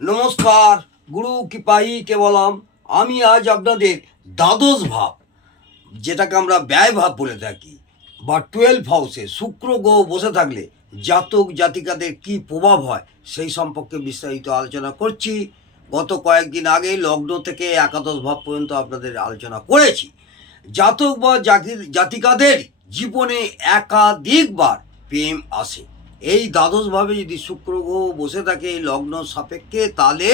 নমস্কার, গুরু কৃপাই কেবলম। আমি আজ আপনাদের দ্বাদশ ভাব, যেটাকে আমরা ব্যয় ভাব বলে থাকি, বা 12 হাউসে শুক্র গ্রহ বসে থাকলে জাতক জাতিকাদের কি প্রভাব হয় সেই সম্পর্কে বিস্তারিত আলোচনা করছি। গত কয়েকদিন আগে লগ্ন থেকে একাদশ ভাব পর্যন্ত আপনাদের আলোচনা করেছি। জাতক বা জাতিকাদের জীবনে একাধিকবার প্রেম আসে। এই দ্বাদশভাবে যদি শুক্র গ্রহ বসে থাকে এই লগ্ন সাপেক্ষে, তাহলে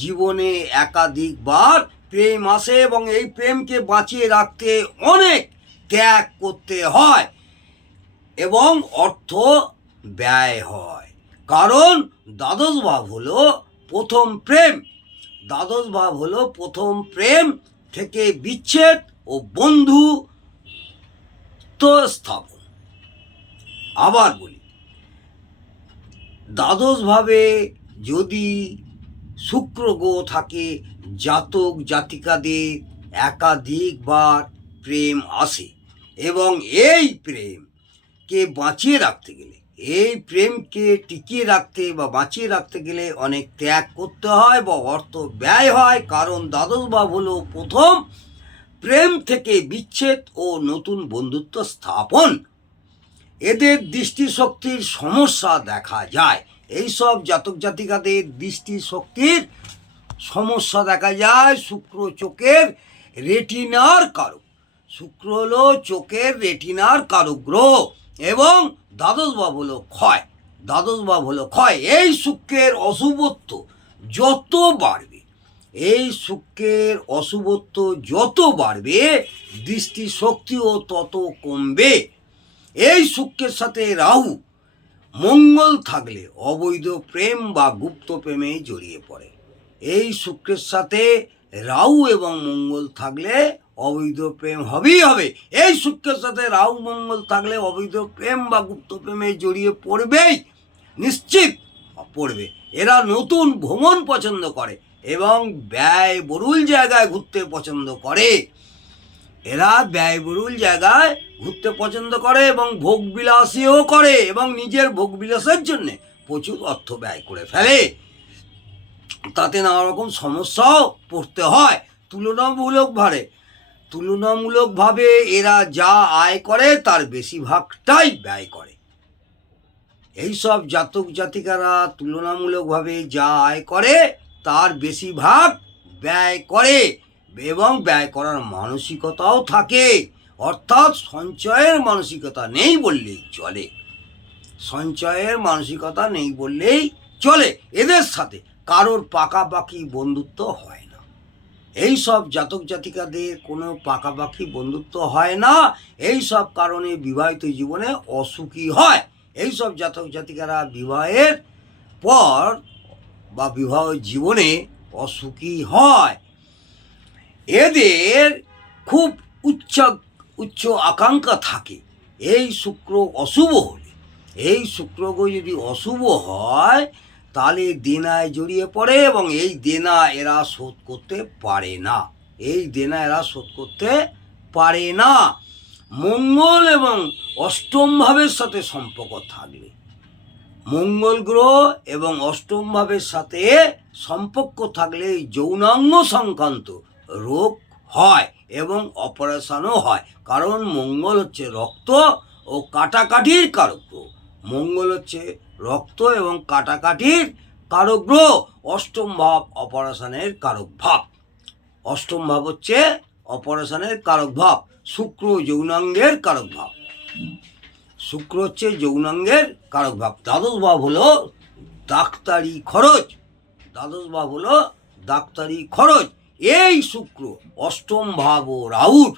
জীবনে একাধিকবার প্রেম আসে এবং এই প্রেমকে বাঁচিয়ে রাখতে অনেক ত্যাগ করতে হয় এবং অর্থ ব্যয় হয়। কারণ দ্বাদশ ভাব হলো প্রথম প্রেম। দ্বাদশ ভাব হলো প্রথম প্রেম থেকে বিচ্ছেদ ও বন্ধুত্ব স্থাপন। আবার বলি, দ্বাদশ ভাবে যদি শুক্র গ্রহ থাকে, জাতক জাতিকাদের একাধিকবার প্রেম আসে এবং এই প্রেমকে বাঁচিয়ে রাখতে গেলে, এই প্রেমকে টিকিয়ে রাখতে বা বাঁচিয়ে রাখতে গেলে অনেক ত্যাগ করতে হয় বা অর্থ ব্যয় হয়। কারণ দ্বাদশ ভাব হলো প্রথম প্রেম থেকে বিচ্ছেদ ও নতুন বন্ধুত্ব স্থাপন। এদের দৃষ্টিশক্তির সমস্যা দেখা যায়। এইসব জাতক জাতিকাদের দৃষ্টিশক্তির সমস্যা দেখা যায়। শুক্র চোখের রেটিনার কারক। শুক্র হলো চোখের রেটিনার কারক গ্রহ এবং দ্বাদশ ভাব হলো ক্ষয়। দ্বাদশ ভাব হলো ক্ষয়। এই শুক্রের অশুভত্ব যত বাড়বে, এই শুক্রের অশুভত্ব যত বাড়বে, দৃষ্টিশক্তিও তত কমবে। এই শুক্রের সাথে রাহু মঙ্গল থাকলে অবৈধ প্রেম বা গুপ্ত প্রেমে জড়িয়ে পড়ে। এই শুক্রের সাথে রাহু এবং মঙ্গল থাকলে অবৈধ প্রেম হবেই হবে। এই শুক্রের সাথে রাহু মঙ্গল থাকলে অবৈধ প্রেম বা গুপ্ত প্রেমে জড়িয়ে পড়বেই, নিশ্চিত পড়বে। এরা নতুন ভ্রমণ পছন্দ করে এবং ব্যয়বহুল জায়গায় ঘুরতে পছন্দ করে। এরা ব্যয়বহুল জায়গায় ঘুরতে পছন্দ করে এবং ভোগবিলাসীও করে এবং নিজের ভোগবিলাসের জন্য প্রচুর অর্থ ব্যয় করে ফেলে। তাতে নানা রকম সমস্যাও পড়তে হয়। তুলনামূলকভাবে এরা যা আয় করে তার বেশিরভাগটাই ব্যয় করে। এইসব জাতক জাতিকারা তুলনামূলকভাবে যা আয় করে তার বেশিরভাগ ব্যয় করে এবং ব্যয় করার মানসিকতাও থাকে। অর্থাৎ সঞ্চয়ের মানসিকতা নেই বললেই চলে। সঞ্চয়ের মানসিকতা নেই বললেই চলে। এদের সাথে কারোর পাকাপাকি বন্ধুত্ব হয় না। এই সব জাতক জাতিকাদের কোনো পাকাপাকি বন্ধুত্ব হয় না। এই সব কারণে বিবাহিত জীবনে অসুখী হয়। এই সব জাতক জাতিকারা বিবাহের পর বা বিবাহ জীবনে অসুখী হয়। এদের খুব উচ্চ আকাঙ্ক্ষা থাকে। এই শুক্র অশুভ হলে, এই শুক্র গ্রহ যদি অশুভ হয়, তাহলে দেনায় জড়িয়ে পড়ে এবং এই দেনা এরা শোধ করতে পারে না। এই দেনা এরা শোধ করতে পারে না। মঙ্গল এবং অষ্টম ভাবের সাথে সম্পর্ক থাকলে, মঙ্গল গ্রহ এবং অষ্টম ভাবের সাথে সম্পর্ক থাকলে যৌনাঙ্গ সংক্রান্ত রোগ হয় এবং অপারেশনও হয়। কারণ মঙ্গল হচ্ছে রক্ত ও কাটাকাটির কারক গ্রহ। মঙ্গল হচ্ছে রক্ত এবং কাটাকাটির কারক গ্রহ। অষ্টম ভাব অপারেশনের কারক ভাব। অষ্টম ভাব হচ্ছে অপারেশনের কারক ভাব। শুক্র যৌনাঙ্গের কারক ভাব। শুক্র হচ্ছে যৌনাঙ্গের কারক ভাব। দ্বাদশ ভাব হলো ডাক্তারি খরচ। দ্বাদশ ভাব হলো ডাক্তারি খরচ। এই শুক্র অষ্টম ভাব ও রাহুর,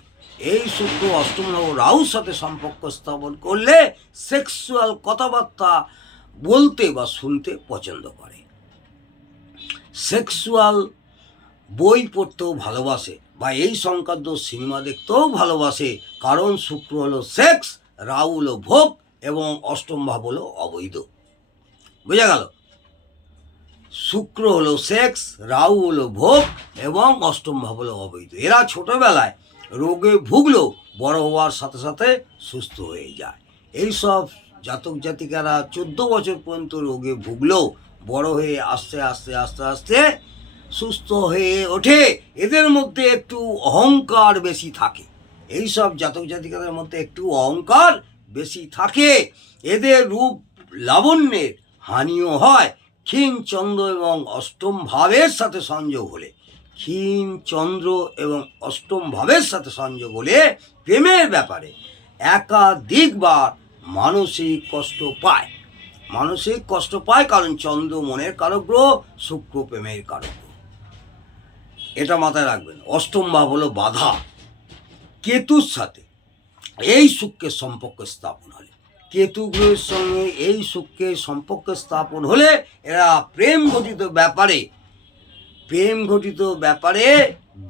এই শুক্র অষ্টম ভাব ও রাহুর সাথে সম্পর্ক স্থাপন করলে সেক্সুয়াল কথাবার্তা বলতে বা শুনতে পছন্দ করে। সেক্সুয়াল বই পড়তেও ভালোবাসে বা এই সংক্রান্ত সিনেমা দেখতেও ভালোবাসে। কারণ শুক্র হলো সেক্স, রাহু হলো ভোগ এবং অষ্টম ভাব হলো অবৈধ। বোঝা গেল? শুক্র হলো সেক্স, রাহু হলো ভোগ এবং অষ্টম ভাব হলো অবৈধ। এরা ছোটবেলায় রোগে ভুগলেও বড় হওয়ার সাথে সাথে সুস্থ হয়ে যায়। এইসব জাতক জাতিকারা 14 বছর পর্যন্ত রোগে ভুগলেও বড় হয়ে আস্তে আস্তে আস্তে আস্তে সুস্থ হয়ে ওঠে। এদের মধ্যে একটু অহংকার বেশি থাকে, এইসব জাতক জাতিকাদের মধ্যে একটু অহংকার বেশি থাকে। এদের রূপ লাবণ্যের হানিও হয় ক্ষীণ চন্দ্র এবং অষ্টম ভাবের সাথে সংযোগ হলে। ক্ষীণ চন্দ্র এবং অষ্টম ভাবের সাথে সংযোগ হলে প্রেমের ব্যাপারে একাধিকবার মানসিক কষ্ট পায়। মানসিক কষ্ট পায় কারণ চন্দ্র মনের কারক গ্রহ, শুক্র প্রেমের কারক গ্রহ। এটা মাথায় রাখবেন। অষ্টম ভাব হলো বাধা। কেতুর সাথে এই শুক্রের সম্পর্ক স্থাপন হলে, কেতু গ্রহের সঙ্গে এই শুক্রের সম্পর্ক স্থাপন হলে এরা প্রেম ঘটিত ব্যাপারে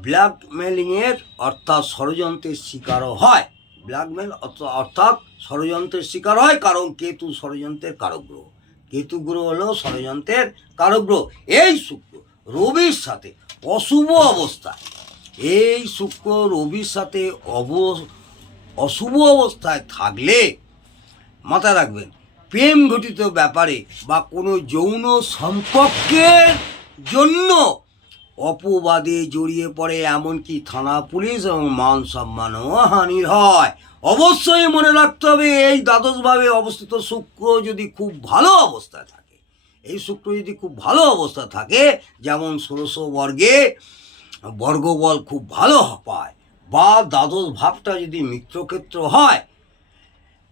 ব্ল্যাকমেলিংয়ের অর্থাৎ ষড়যন্ত্রের শিকারও হয়। ব্ল্যাকমেল অর্থাৎ ষড়যন্ত্রের শিকার হয়, কারণ কেতু ষড়যন্ত্রের কারক গ্রহ। কেতু গ্রহ হলো ষড়যন্ত্রের কারক গ্রহ। এই শুক্র রবির সাথে অশুভ অবস্থায়, এই শুক্র রবির সাথে অশুভ অবস্থায় থাকলে মাথায় রাখবেন প্রেম ঘটিত ব্যাপারে বা কোনো যৌন সম্পর্কের জন্য অপবাদে জড়িয়ে পড়ে, এমনকি থানা পুলিশ এবং মান সম্মানও হানির হয়। অবশ্যই মনে রাখতে হবে এই দ্বাদশভাবে অবস্থিত শুক্র যদি খুব ভালো অবস্থায় থাকে, এই শুক্র যদি খুব ভালো অবস্থা থাকে, যেমন ষোড়শ বর্গবল খুব ভালো পায়, বা দ্বাদশ ভাবটা যদি মিত্রক্ষেত্র হয়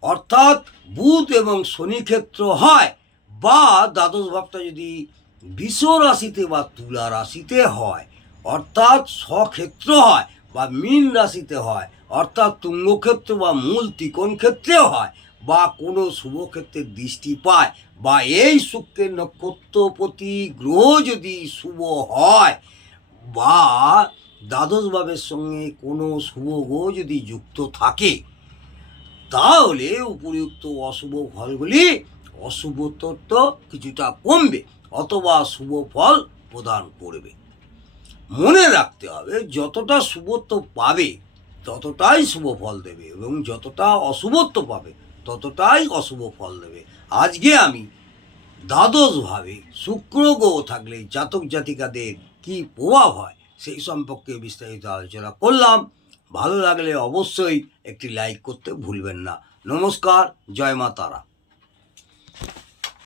অর্থাৎ বুধ এবং শনি ক্ষেত্র হয়, বা দ্বাদশ ভাবটা যদি বৃষ রাশিতে বা তুলা রাশিতে হয় অর্থাৎ স্বক্ষেত্র হয়, বা মীন রাশিতে হয় অর্থাৎ তুঙ্গক্ষেত্র বা মূল ত্রিকোণ ক্ষেত্রেও হয়, বা কোনো শুভক্ষেত্রের দৃষ্টি পায়, বা এই শুক্রের নক্ষত্রপতি গ্রহ যদি শুভ হয়, বা দ্বাদশ ভাবের সঙ্গে কোনো শুভ গ্রহ যদি যুক্ত থাকে, তাহলে উপযুক্ত অশুভ ফলগুলি অশুভত্ব কিছুটা কমবে অথবা শুভ ফল প্রদান করবে। মনে রাখতে হবে যতটা শুভত্ব পাবে ততটাই শুভ ফল দেবে, এবং যতটা অশুভত্ব পাবে ততটাই অশুভ ফল দেবে। আজকে আমি দ্বাদশভাবে শুক্র গ্রহ থাকলে জাতক জাতিকাদের কী প্রভাব হয় সেই সম্পর্কে বিস্তারিত আলোচনা করলাম। ভালো লাগলে অবশ্যই একটি লাইক করতে ভুলবেন না। নমস্কার, জয় মা তারা।